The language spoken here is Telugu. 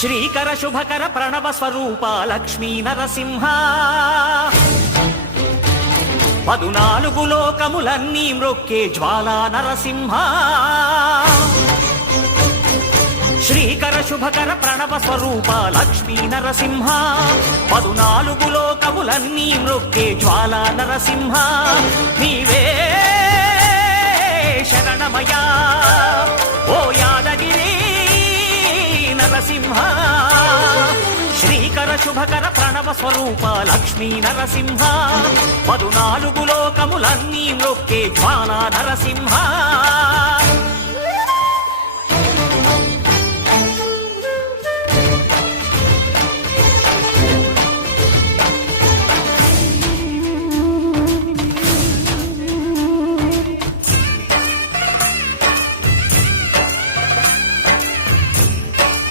శ్రీకర శుభకర ప్రణవ స్వరూప లక్ష్మీ నరసింహ 14 లోకములన్నీ మ్రొక్కే జ్వాలా నరసింహ శ్రీకర శుభకర ప్రణవ స్వరూప లక్ష్మీ నరసింహ 14 లోకములన్నీ మ్రొక్కే జ్వాలా నరసింహ నీవే శరణమయా ఓ యాదగిరి నరసింహ శ్రీకర శుభకర ప్రణవ స్వరూప లక్ష్మీ నరసింహ 14 లోకములన్నీ మ్రొక్కే జ్వాలా నరసింహ